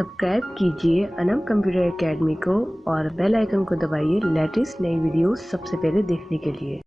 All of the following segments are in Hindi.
सब्सक्राइब कीजिए अनम कंप्यूटर एकेडमी को और बेल आइकन को दबाइए लेटेस्ट नई वीडियो सबसे पहले देखने के लिए।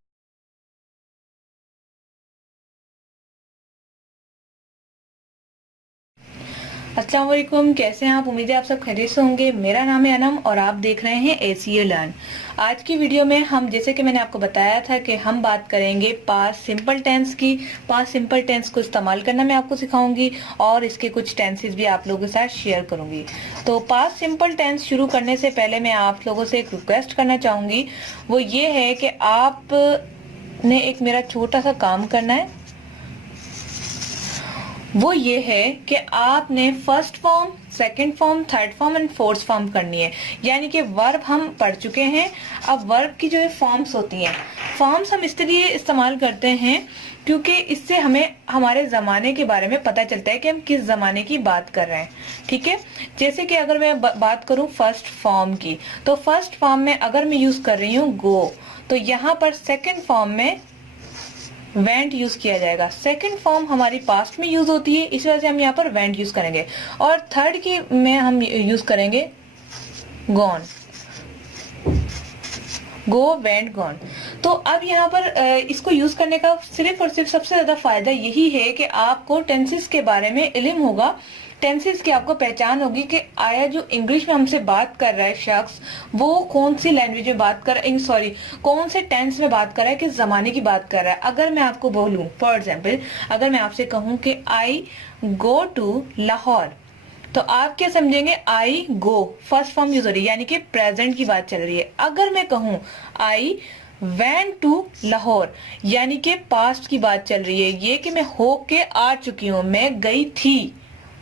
अस्सलाम वालेकुम, कैसे हैं आप? उम्मीद है आप सब खैरियत से होंगे। मेरा नाम है अनम और आप देख रहे हैं ACA लर्न। आज की वीडियो में हम, जैसे कि मैंने आपको बताया था कि हम बात करेंगे पास्ट सिंपल टेंस की। पास्ट सिंपल टेंस को इस्तेमाल करना मैं आपको सिखाऊंगी और इसके कुछ टेंसेस भी आप लोगों के साथ शेयर करूंगी। तो पास्ट सिंपल टेंस शुरू करने से पहले मैं आप लोगों से एक रिक्वेस्ट करना चाहूंगी, वो ये है कि आप ने एक मेरा छोटा सा काम करना है। वो ये है कि आपने first form, second form, third form and fourth form करनी है। यानी कि वर्ब हम पढ़ चुके हैं, अब वर्ब की जो है फॉर्म्स होती हैं। फॉर्म्स हम इसलिए इस्तेमाल करते हैं क्योंकि इससे हमें हमारे जमाने के बारे में पता चलता है कि हम किस जमाने की बात कर रहे हैं। ठीक है, जैसे कि अगर मैं बात करूं फर्स्ट फॉर्म की, तो फर्स्ट फॉर्म में अगर मैं यूज कर रही हूँ गो, तो यहाँ पर सेकेंड फॉर्म में वेंट यूज किया जाएगा। सेकंड फॉर्म हमारी पास्ट में यूज होती है, इस वजह से हम यहाँ पर वेंट यूज करेंगे। और थर्ड की में हम यूज करेंगे गॉन, गो, वेंट, गॉन। तो अब यहाँ पर इसको यूज करने का सिर्फ और सिर्फ सबसे ज्यादा फायदा यही है कि आपको टेंसेस के बारे में इल्म होगा, टेंसेस की आपको पहचान होगी कि आया जो इंग्लिश में हमसे बात कर रहा है शख्स, वो कौन सी लैंग्वेज में बात कर रहा है, सॉरी कौन से टेंस में बात कर रहा है, किस जमाने की बात कर रहा है। अगर मैं आपको बोलूं, फॉर एग्जाम्पल अगर मैं आपसे कहूं कि आई गो टू लाहौर, तो आप क्या समझेंगे? आई गो फर्स्ट फॉर्म यूज हो रही है, यानी कि प्रेजेंट की बात चल रही है। अगर मैं कहूं आई वेंट टू लाहौर, यानी कि पास्ट की बात चल रही है, ये कि मैं होके आ चुकी हूं, मैं गई थी,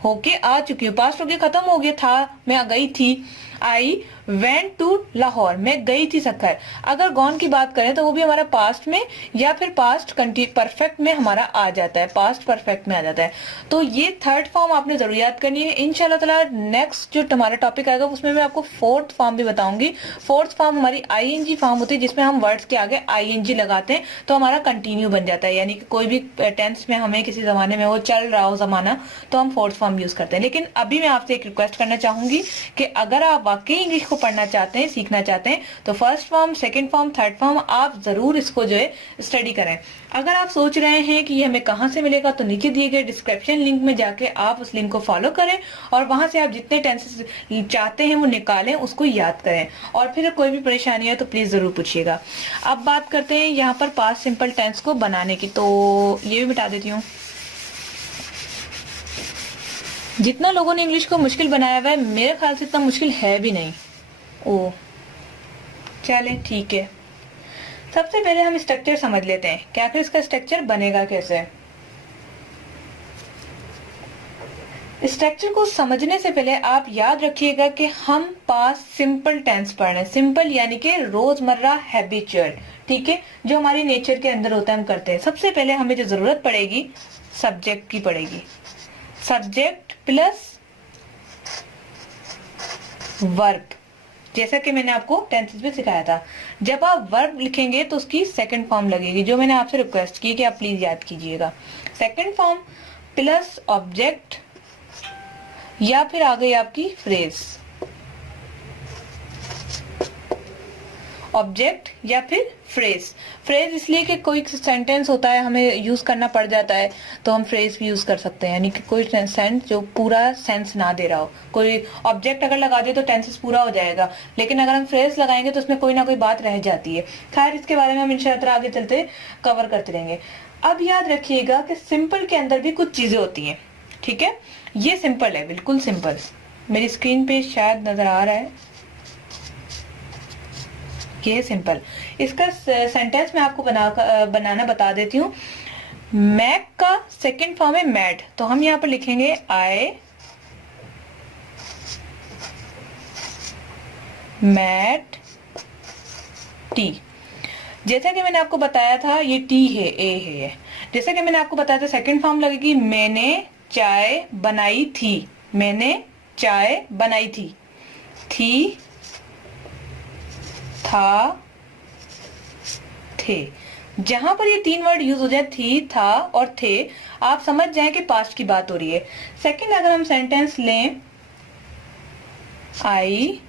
होके आ चुकी हूँ, पास्ट होके खत्म हो गया था, मैं गई थी। आई वेंट टू लाहौर, मैं गई थी सक्खर। अगर गॉन की बात करें तो वो भी हमारा पास्ट में या फिर पास्ट परफेक्ट में हमारा आ जाता है, पास्ट परफेक्ट में आ जाता है। तो ये थर्ड फॉर्म आपने जरूर याद करनी है। इंशाल्लाह ताला नेक्स्ट जो हमारा टॉपिक आएगा उसमें मैं आपको फोर्थ फॉर्म भी बताऊंगी। फोर्थ फॉर्म हमारी ING फॉर्म होती है, जिसमें हम वर्ड्स के आगे ING लगाते हैं तो हमारा कंटिन्यू बन जाता है। यानी कि कोई भी टेंस में हमें किसी जमाने में वो चल रहा हो जमाना, तो हम फोर्थ फॉर्म यूज करते हैं। लेकिन अभी मैं आपसे एक रिक्वेस्ट करना चाहूंगी कि अगर आप वाकई इंग्लिश को पढ़ना चाहते हैं, सीखना चाहते हैं, तो first form, second form, third form आप जरूर इसको जो है स्टडी करें। अगर आप सोच रहे हैं कि ये हमें कहां से मिलेगा, तो नीचे दिए गए डिस्क्रिप्शन लिंक में जाके आप उस लिंक को फॉलो करें और वहां से आप जितने टेंसेस चाहते हैं वो निकालें, उसको याद करें। और फिर कोई भी परेशानी है तो प्लीज जरूर पूछिएगा। अब बात करते हैं यहाँ पर पास्ट सिंपल टेंस को बनाने की, तो ये भी मिटा देती हूँ। जितना लोगों ने इंग्लिश को मुश्किल बनाया हुआ है, मेरे ख्याल से इतना मुश्किल है भी नहीं। ओ चले ठीक है, सबसे पहले हम स्ट्रक्चर समझ लेते हैं कि आखिर इसका स्ट्रक्चर बनेगा कैसे। स्ट्रक्चर को समझने से पहले आप याद रखिएगा कि हम पास्ट सिंपल टेंस पढ़ रहे हैं। सिंपल यानी कि रोजमर्रा, हैबिचुअल, ठीक है, जो हमारी नेचर के अंदर होता है हम करते हैं। सबसे पहले हमें जो जरूरत पड़ेगी सब्जेक्ट की पड़ेगी, सब्जेक्ट प्लस वर्ब, जैसा कि मैंने आपको टेंसेस में सिखाया था। जब आप वर्ब लिखेंगे तो उसकी सेकंड फॉर्म लगेगी, जो मैंने आपसे रिक्वेस्ट की कि आप प्लीज याद कीजिएगा। सेकंड फॉर्म प्लस ऑब्जेक्ट या फिर आ गई आपकी फ्रेज, ऑब्जेक्ट या फिर फ्रेज। फ्रेज इसलिए कि कोई सेंटेंस होता है हमें यूज करना पड़ जाता है, तो हम फ्रेज भी यूज कर सकते हैं। यानी कि कोई सेंस जो पूरा सेंस ना दे रहा हो, कोई ऑब्जेक्ट अगर लगा दे तो टेंसेस पूरा हो जाएगा, लेकिन अगर हम फ्रेज लगाएंगे तो उसमें कोई ना कोई बात रह जाती है। खैर, इसके बारे में हम इंशाअल्लाह आगे चलते कवर करते रहेंगे। अब याद रखिएगा कि सिंपल के अंदर भी कुछ चीजें होती हैं, ठीक है। ये सिंपल है, बिल्कुल सिंपल, मेरी स्क्रीन पे शायद नजर आ रहा है, ये है सिंपल। इसका सेंटेंस मैं आपको बनाना बता देती हूँ। मैक का सेकंड फॉर्म है मैड, तो हम यहाँ पर लिखेंगे आई मैड टी। जैसा कि मैंने आपको बताया था ये टी है, ए है। जैसा कि मैंने आपको बताया था सेकंड फॉर्म लगेगी मैंने चाय बनाई थी, मैंने चाय बनाई थी, थी, था, थे। जहां पर ये तीन वर्ड यूज हो जाए, थी, था और थे, आप समझ जाएं कि पास्ट की बात हो रही है। सेकंड, अगर हम सेंटेंस लें आई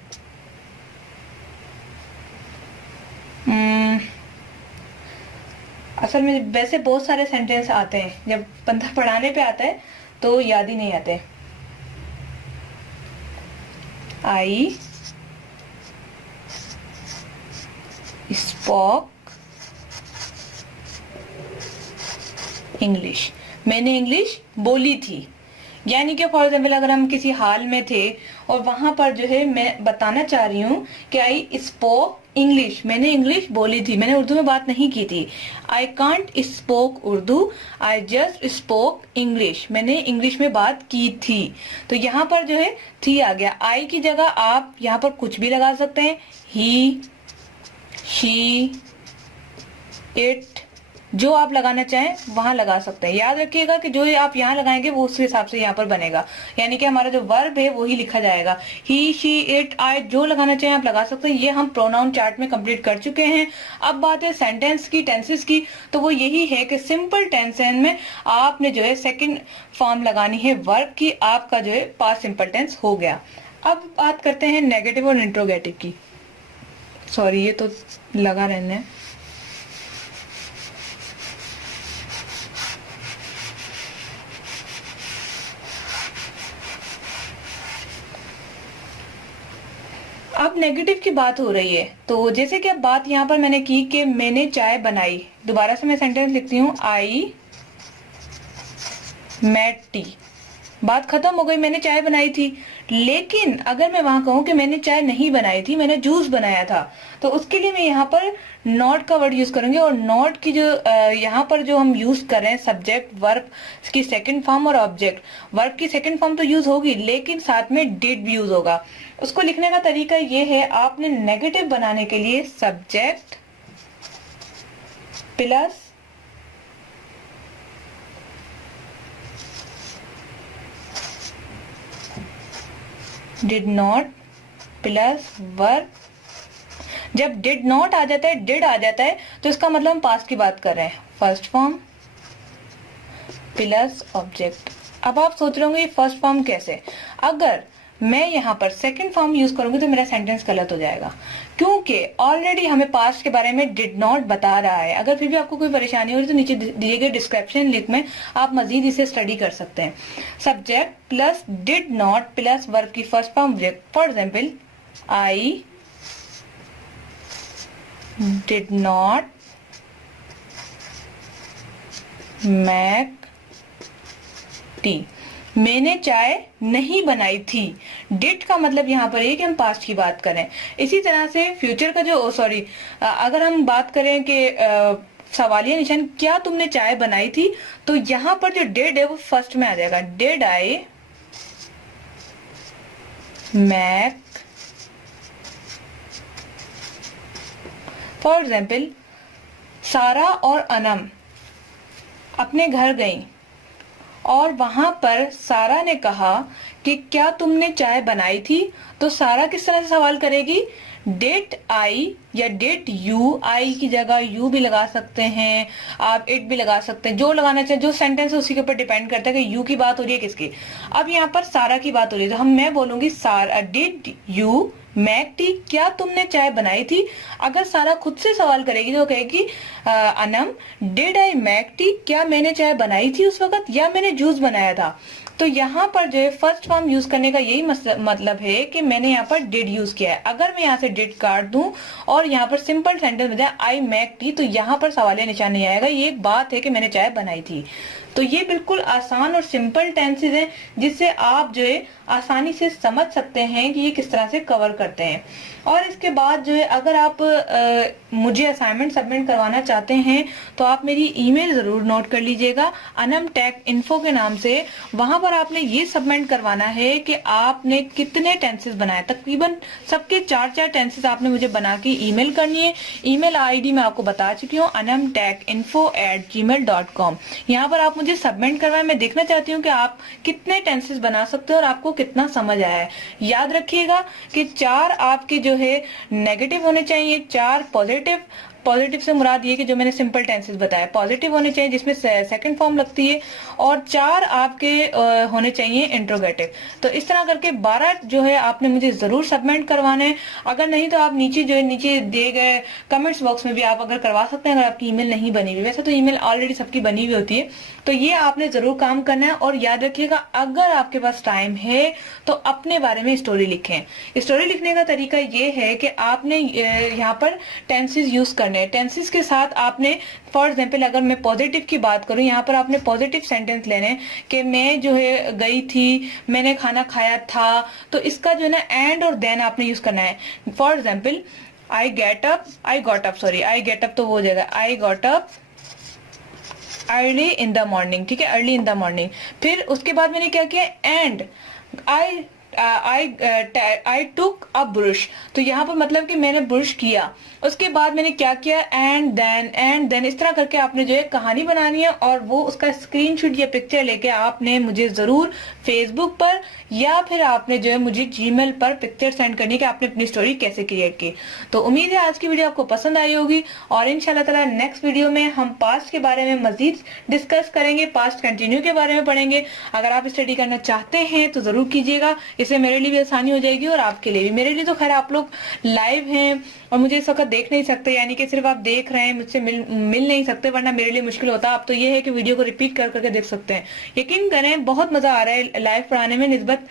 असल में वैसे बहुत सारे सेंटेंस आते हैं, जब बंदा पढ़ाने पे आता है तो याद ही नहीं आते। आई स्पोक इंग्लिश, मैंने इंग्लिश बोली थी। यानी कि फॉर एग्जाम्पल अगर हम किसी हाल में थे और वहां पर जो है मैं बताना चाह रही हूँ कि आई स्पोक इंग्लिश, मैंने इंग्लिश बोली थी, मैंने उर्दू में बात नहीं की थी। I can't spoke Urdu, I just spoke English, मैंने इंग्लिश में बात की थी। तो यहाँ पर जो है थी आ गया। आई की जगह आप यहाँ पर कुछ भी लगा सकते हैं, ही, शी, इट, जो आप लगाना चाहें वहां लगा सकते हैं। याद रखिएगा कि जो आप यहाँ लगाएंगे वो उस हिसाब से यहाँ पर बनेगा, यानी कि हमारा जो वर्ब है वही लिखा जाएगा। ही, शी, इट, आई, जो लगाना चाहें आप लगा सकते हैं। ये हम प्रोनाउन चार्ट में कंप्लीट कर चुके हैं। अब बात है सेंटेंस की, टेंसेस की। तो वो यही है कि सिंपल टेंसेस में आपने जो है सेकेंड फॉर्म लगानी है वर्ब की, आपका जो है पास्ट सिंपल टेंस हो गया। अब बात करते हैं नेगेटिव और इंट्रोगेटिव की। सॉरी, ये तो लगा रहने हैं। अब नेगेटिव की बात हो रही है, तो जैसे कि अब बात यहाँ पर मैंने की कि मैंने चाय बनाई। दोबारा से मैं सेंटेंस लिखती हूँ, आई मेड टी। बात खत्म हो गई, मैंने चाय बनाई थी। लेकिन अगर मैं वहां कहूं कि मैंने चाय नहीं बनाई थी, मैंने जूस बनाया था, तो उसके लिए मैं यहाँ पर नॉट का वर्ड यूज करूंगी। और नॉट की जो यहाँ पर जो हम यूज कर रहे हैं, सब्जेक्ट वर्ब की सेकंड फॉर्म और ऑब्जेक्ट। वर्ब की सेकंड फॉर्म तो यूज होगी, लेकिन साथ में डिड भी यूज होगा। उसको लिखने का तरीका ये है, आपने नेगेटिव बनाने के लिए subject plus did not plus verb. जब डिड नॉट आ जाता है, डिड आ जाता है, तो इसका मतलब हम पास्ट की बात कर रहे हैं। First form plus object. अब आप सोच रहे होंगे फर्स्ट फॉर्म कैसे? अगर मैं यहाँ पर सेकंड फॉर्म यूज करूंगी तो मेरा सेंटेंस गलत हो जाएगा, क्योंकि ऑलरेडी हमें पास्ट के बारे में डिड नॉट बता रहा है। अगर फिर भी आपको कोई परेशानी हो रही तो नीचे दिए गए डिस्क्रिप्शन लिंक में आप मजीद इसे स्टडी कर सकते हैं। Subject plus did not plus verb की first form. For example, I did not make tea, मैंने चाय नहीं बनाई थी। डिड का मतलब यहाँ पर है कि हम पास्ट की बात करें। इसी तरह से फ्यूचर का जो अगर हम बात करें कि सवालिया निशान, क्या तुमने चाय बनाई थी, तो यहाँ पर जो डिड है वो फर्स्ट में आ जाएगा। Did I make. For example, सारा और अनम अपने घर गई और वहां पर सारा ने कहा कि क्या तुमने चाय बनाई थी, तो सारा किस तरह से सवाल करेगी? डिड आई या डिड यू। आई की जगह यू भी लगा सकते हैं, आप इट भी लगा सकते हैं, जो लगाना चाहिए। जो सेंटेंस है उसी के ऊपर डिपेंड करता है कि यू की बात हो रही है किसकी। अब यहाँ पर सारा की बात हो रही है, तो मैं बोलूंगी सारा डिड यू मेक टी, क्या तुमने चाय बनाई थी। अगर सारा खुद से सवाल करेगी तो कहेगी Anam did I make tea, क्या मैंने चाय बनाई थी उस वक्त, या मैंने जूस बनाया था। तो यहाँ पर जो है फर्स्ट फॉर्म यूज करने का यही मतलब है कि मैंने यहाँ पर डिड यूज किया है। अगर मैं यहाँ से डिड काट दूं और यहाँ पर सिंपल सेंटेंस हो जाए आई मेक टी, तो यहाँ पर सवालिया निशान नहीं आएगा। ये एक बात है कि मैंने चाय बनाई थी। तो ये बिल्कुल आसान और सिंपल टेंसेज हैं, जिससे आप जो है आसानी से समझ सकते हैं कि ये किस तरह से कवर करते हैं। और इसके बाद जो है अगर आप मुझे असाइनमेंट सबमिट करवाना चाहते हैं तो आप मेरी ईमेल जरूर नोट कर लीजिएगा, anamtechinfo के नाम से। वहां पर आपने ये सबमिट करवाना है कि आपने कितने टेंसेस बनाए। तकरीबन सबके 4-4 टेंसेस आपने मुझे बना के ईमेल करनी है। ईमेल आईडी मैं आपको बता चुकी हूँ, anamtechinfo@gmail.com। यहाँ पर आप मुझे सबमिट करवाएं। मैं देखना चाहती हूँ कि आप कितने टेंसेस बना सकते हो और आपको कितना समझ आया है। याद रखिएगा कि 4 आपके जो है नेगेटिव होने चाहिए, 4 पॉजिटिव पॉजिटिव से मुराद ये कि जो मैंने सिंपल टेंसेस बताया पॉजिटिव होने चाहिए जिसमें सेकंड फॉर्म लगती है, और 4 आपके होने चाहिए इंट्रोगेटिव। तो इस तरह करके 12 जो है आपने मुझे जरूर सबमिट करवाना है। अगर नहीं तो आप नीचे जो है नीचे दिए गए कमेंट्स बॉक्स में भी आप अगर करवा सकते हैं, अगर आपकी ईमेल नहीं बनी हुई। वैसे तो ईमेल ऑलरेडी सबकी बनी हुई होती है, तो ये आपने जरूर काम करना है। और याद रखिएगा, अगर आपके पास टाइम है तो अपने बारे में स्टोरी लिखें। स्टोरी लिखने का तरीका ये है कि आपने यहाँ पर टेंसेस यूज करने हैं। टेंसेस के साथ आपने फॉर एग्जाम्पल अगर मैं पॉजिटिव की बात करूं, यहाँ पर आपने पॉजिटिव सेंटेंस लेने हैं कि मैं जो है गई थी, मैंने खाना खाया था। तो इसका जो है ना एंड और देन आपने यूज करना है। For example I get up तो वो हो जाएगा I got up early in the morning, ठीक है, अर्ली इन द मॉर्निंग। फिर उसके बाद मैंने क्या किया, and I took a brush, तो यहाँ पर मतलब कि मैंने ब्रश किया। उसके बाद मैंने क्या किया, एंड देन इस तरह करके आपने जो है कहानी बनानी है, और वो उसका स्क्रीनशॉट या पिक्चर लेके आपने मुझे जरूर फेसबुक पर या फिर आपने जो है मुझे जीमेल पर पिक्चर सेंड करनी है कि आपने अपनी स्टोरी कैसे क्रिएट की। तो उम्मीद है आज की वीडियो आपको पसंद आई होगी, और इंशाल्लाह ताला नेक्स्ट वीडियो में हम पास्ट के बारे में मजीद डिस्कस करेंगे, पास्ट कंटिन्यू के बारे में पढ़ेंगे। अगर आप स्टडी करना चाहते हैं तो जरूर कीजिएगा, इससे मेरे लिए भी आसानी हो जाएगी और आपके लिए भी। मेरे लिए तो खैर आप लोग लाइव हैं और मुझे इस वक्त देख नहीं सकते, यानी कि सिर्फ आप देख रहे हैं, मुझसे मिल नहीं सकते, वरना मेरे लिए मुश्किल होता। अब तो ये है कि वीडियो को रिपीट कर करके देख सकते हैं। यकीन करें बहुत मजा आ रहा है लाइव पढ़ाने में निस्बत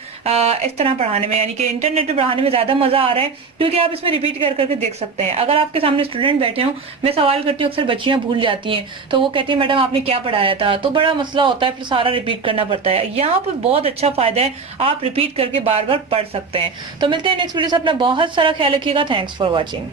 इस तरह पढ़ाने में, यानी कि इंटरनेट पे पढ़ाने में ज्यादा मजा आ रहा है, क्योंकि आप इसमें रिपीट कर करके देख सकते हैं। अगर आपके सामने स्टूडेंट बैठे हों, मैं सवाल करती हूँ, अक्सर बच्चियां भूल जाती हैं, तो वो कहती है मैडम आपने क्या पढ़ाया था, तो बड़ा मसला होता है, फिर सारा रिपीट करना पड़ता है। यहाँ पर बहुत अच्छा फायदा है, आप रिपीट करके बार बार पढ़ सकते हैं। तो मिलते हैं नेक्स्ट वीडियो से, अपना बहुत सारा ख्याल रखिएगा। Thanks for watching.